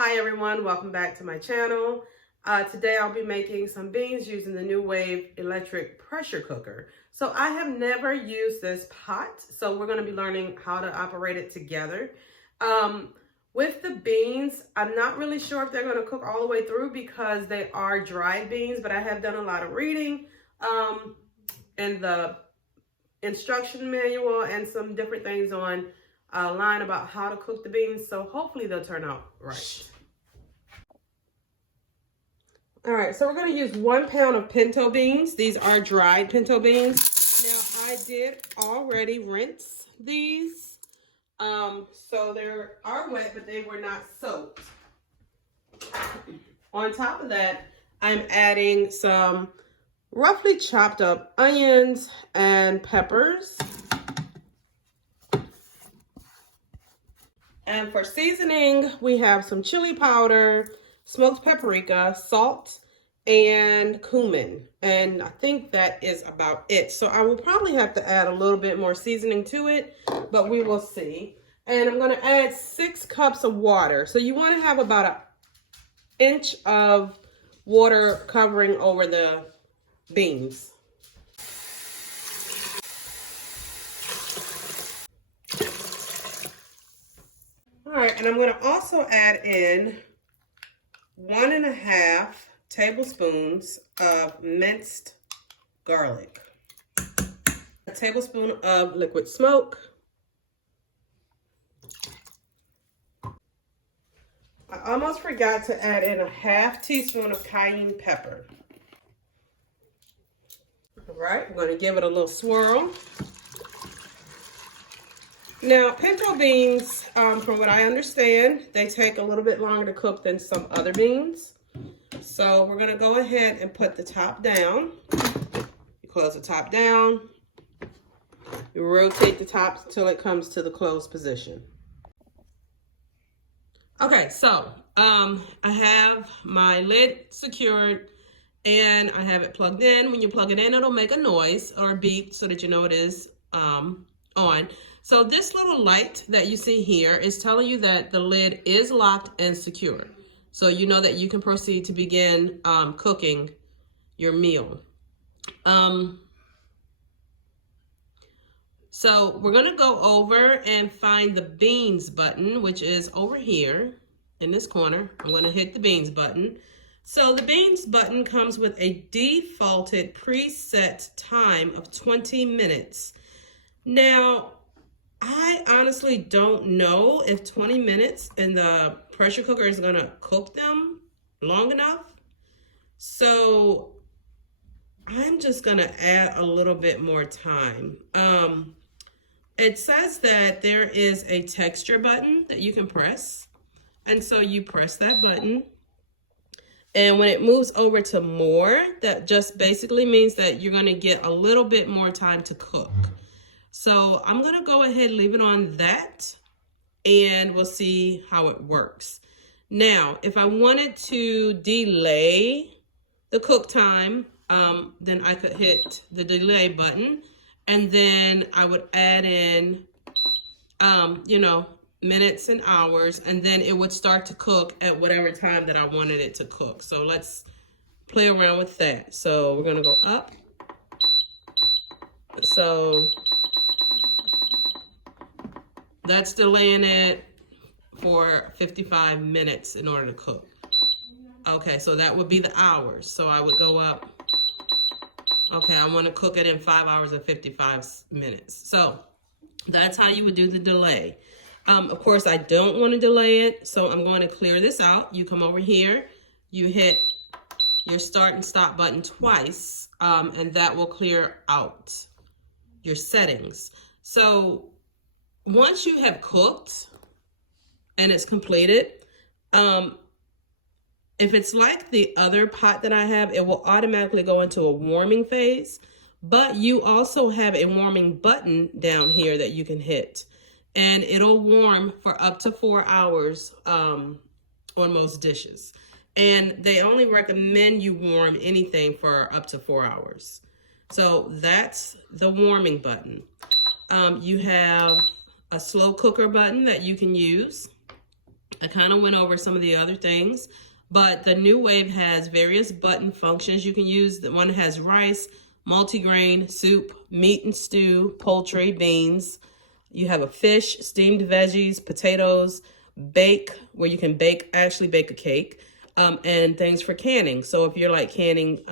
Hi everyone, welcome back to my channel. Today I'll be making some beans using the NuWave electric pressure cooker. So I have never used this pot, so we're going to be learning how to operate it together. With the beans, I'm not really sure if they're going to cook all the way through because they are dried beans, but I have done a lot of reading in the instruction manual and some different things on line about how to cook the beans, so hopefully they'll turn out right. All right, so we're going to use 1 pound of pinto beans. These are dried pinto beans. Now, I did already rinse these, so they are wet, but they were not soaked. On top of that, I'm adding some roughly chopped up onions and peppers. And for seasoning, we have some chili powder, smoked paprika, salt, and cumin. And I think that is about it. So I will probably have to add a little bit more seasoning to it, but we will see. And I'm going to add 6 cups of water. So you want to have about an inch of water covering over the beans. All right, and I'm going to also add in 1.5 tablespoons of minced garlic, a tablespoon of liquid smoke. I almost forgot to add in a 1/2 teaspoon of cayenne pepper. All right, I'm going to give it a little swirl. Now, pinto beans, from what I understand, they take a little bit longer to cook than some other beans. So we're going to go ahead and put the top down. You close the top down. You rotate the top until it comes to the closed position. Okay, so I have my lid secured and I have it plugged in. When you plug it in, it'll make a noise or a beep so that you know it is on. So this little light that you see here is telling you that the lid is locked and secure. So you know that you can proceed to begin cooking your meal. So we're going to go over and find the beans button, which is over here in this corner. I'm going to hit the beans button. So the beans button comes with a defaulted preset time of 20 minutes. Now, I honestly don't know if 20 minutes in the pressure cooker is going to cook them long enough. So I'm just going to add a little bit more time. It says that there is a texture button that you can press. And so you press that button. And when it moves over to more, that just basically means that you're going to get a little bit more time to cook. So I'm going to go ahead and leave it on that, and we'll see how it works. Now, if I wanted to delay the cook time, then I could hit the delay button, and then I would add in, minutes and hours, and then it would start to cook at whatever time that I wanted it to cook. So let's play around with that. So we're going to go up. So that's delaying it for 55 minutes in order to cook. Okay, so that would be the hours. So I would go up. Okay, I want to cook it in 5 hours and 55 minutes. So that's how you would do the delay. Of course, I don't want to delay it, so I'm going to clear this out. You come over here, you hit your start and stop button twice, and that will clear out your settings. So once you have cooked and it's completed, if it's like the other pot that I have, it will automatically go into a warming phase, but you also have a warming button down here that you can hit, and it'll warm for up to 4 hours on most dishes. And they only recommend you warm anything for up to 4 hours. So that's the warming button. You have a slow cooker button that you can use. I kind of went over some of the other things, but the NuWave has various button functions you can use. The one has rice, multigrain, soup, meat and stew, poultry, beans. You have a fish, steamed veggies, potatoes, bake, where you can actually bake a cake, and things for canning. So if you're like canning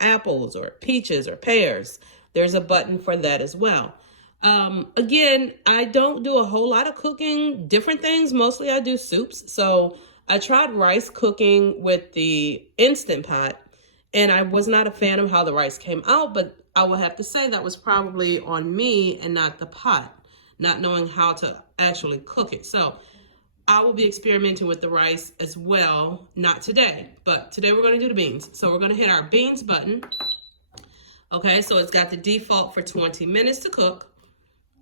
apples or peaches or pears, there's a button for that as well. Again, I don't do a whole lot of cooking, different things. Mostly I do soups. So I tried rice cooking with the Instant Pot, and I was not a fan of how the rice came out, but I will have to say that was probably on me and not the pot, not knowing how to actually cook it. So I will be experimenting with the rice as well, not today, but today we're going to do the beans. So we're going to hit our beans button. Okay, so it's got the default for 20 minutes to cook.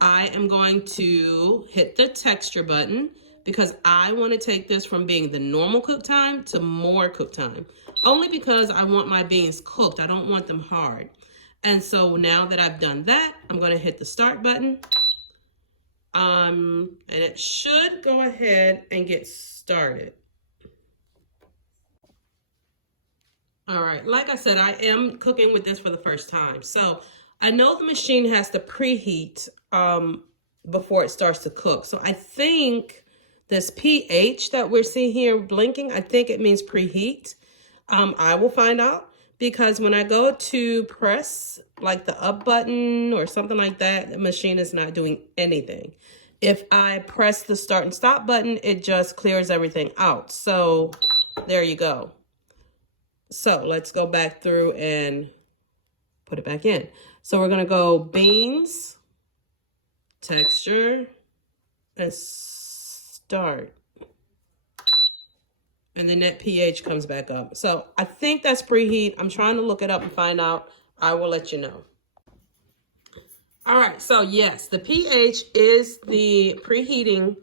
I am going to hit the texture button because I want to take this from being the normal cook time to more cook time. Only because I want my beans cooked. I don't want them hard. And so now that I've done that, I'm going to hit the start button. And it should go ahead and get started. All right, like I said, I am cooking with this for the first time. So I know the machine has to preheat before it starts to cook. So I think this pH that we're seeing here blinking, I think it means preheat. I will find out, because when I go to press like the up button or something like that, the machine is not doing anything. If I press the start and stop button, it just clears everything out. So there you go. So let's go back through and put it back in. So we're going to go beans, texture, and start. And then that pH comes back up. So I think that's preheat. I'm trying to look it up and find out. I will let you know. All right, so yes, the pH is the preheating.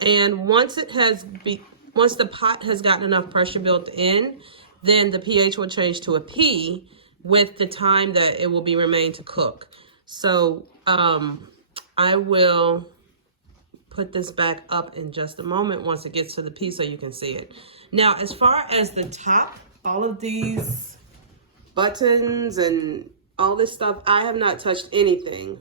And once the pot has gotten enough pressure built in, then the pH will change to a P with the time that it will be remain to cook. So I will put this back up in just a moment once it gets to the P so you can see it. Now, as far as the top, all of these buttons and all this stuff, I have not touched anything.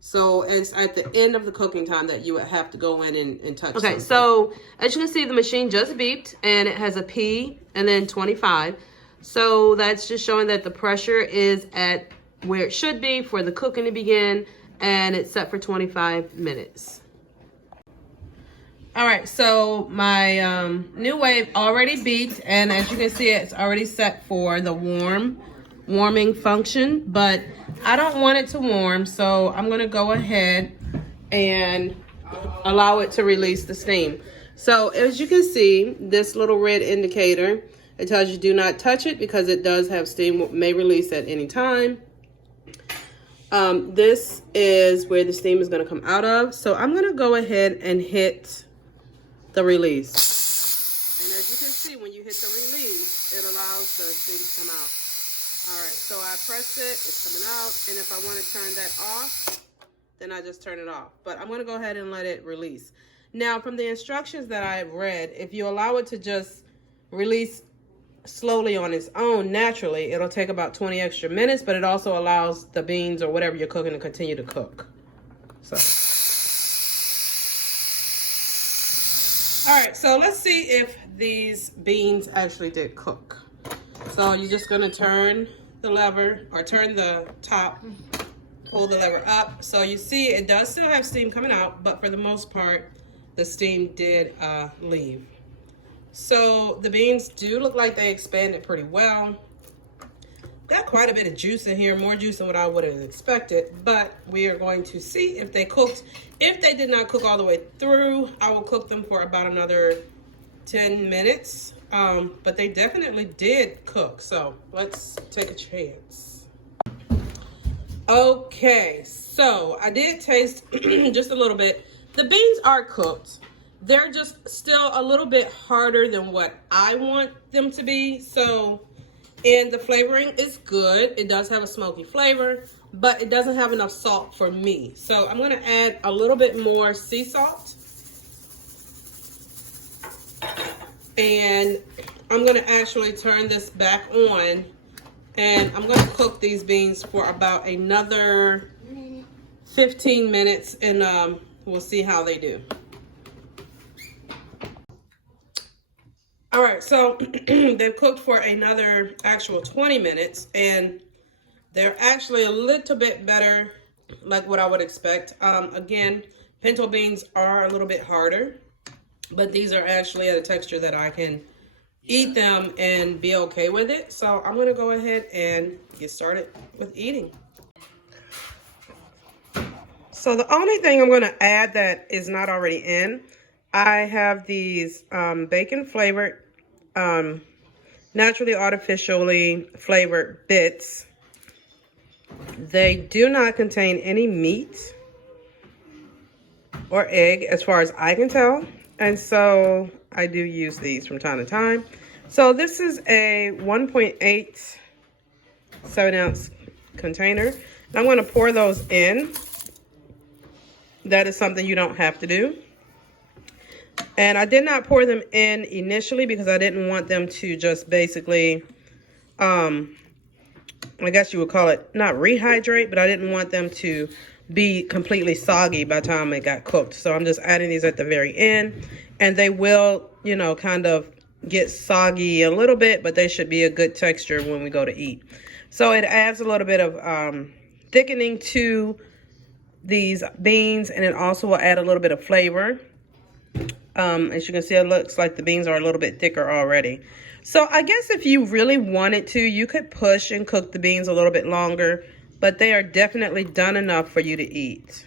So it's at the end of the cooking time that you would have to go in and touch something. So as you can see, the machine just beeped and it has a P and then 25. So that's just showing that the pressure is at where it should be for the cooking to begin, and it's set for 25 minutes. All right, so my NuWave already beeped, and as you can see, it's already set for the warming function, but I don't want it to warm, so I'm gonna go ahead and allow it to release the steam. So as you can see, this little red indicator, it tells you do not touch it because it does have steam, may release at any time. This is where the steam is gonna come out of. So I'm gonna go ahead and hit the release. And as you can see, when you hit the release, it allows the steam to come out. All right, so I pressed it, it's coming out, and if I want to turn that off, then I just turn it off. But I'm going to go ahead and let it release. Now, from the instructions that I've read, if you allow it to just release slowly on its own, naturally, it'll take about 20 extra minutes, but it also allows the beans or whatever you're cooking to continue to cook. So. All right, so let's see if these beans actually did cook. So you're just gonna turn the lever, or turn the top, pull the lever up. So you see it does still have steam coming out, but for the most part, the steam did leave. So the beans do look like they expanded pretty well. Got quite a bit of juice in here, more juice than what I would have expected, but we are going to see if they cooked. If they did not cook all the way through, I will cook them for about another 10 minutes. But they definitely did cook, so let's take a chance. Okay, so I did taste just a little bit. The beans are cooked. They're just still a little bit harder than what I want them to be. So, and the flavoring is good. It does have a smoky flavor, but it doesn't have enough salt for me. So I'm gonna add a little bit more sea salt. And I'm gonna actually turn this back on, and I'm gonna cook these beans for about another 15 minutes, and we'll see how they do. All right, so they've cooked for another actual 20 minutes, and they're actually a little bit better, like what I would expect. Again, pinto beans are a little bit harder, but these are actually at a texture that I can eat them and be okay with it. So I'm gonna go ahead and get started with eating. So the only thing I'm gonna add that is not already in, I have these bacon flavored, naturally artificially flavored bits. They do not contain any meat or egg as far as I can tell. And so I do use these from time to time. So this is a 1.8 7-ounce container. I'm going to pour those in. That is something you don't have to do. And I did not pour them in initially because I didn't want them to just basically, I guess you would call it not rehydrate, but I didn't want them to be completely soggy by the time it got cooked. So I'm just adding these at the very end, and they will, you know, kind of get soggy a little bit, but they should be a good texture when we go to eat. So it adds a little bit of thickening to these beans, and it also will add a little bit of flavor. As you can see, it looks like the beans are a little bit thicker already. So I guess if you really wanted to, you could push and cook the beans a little bit longer, but they are definitely done enough for you to eat.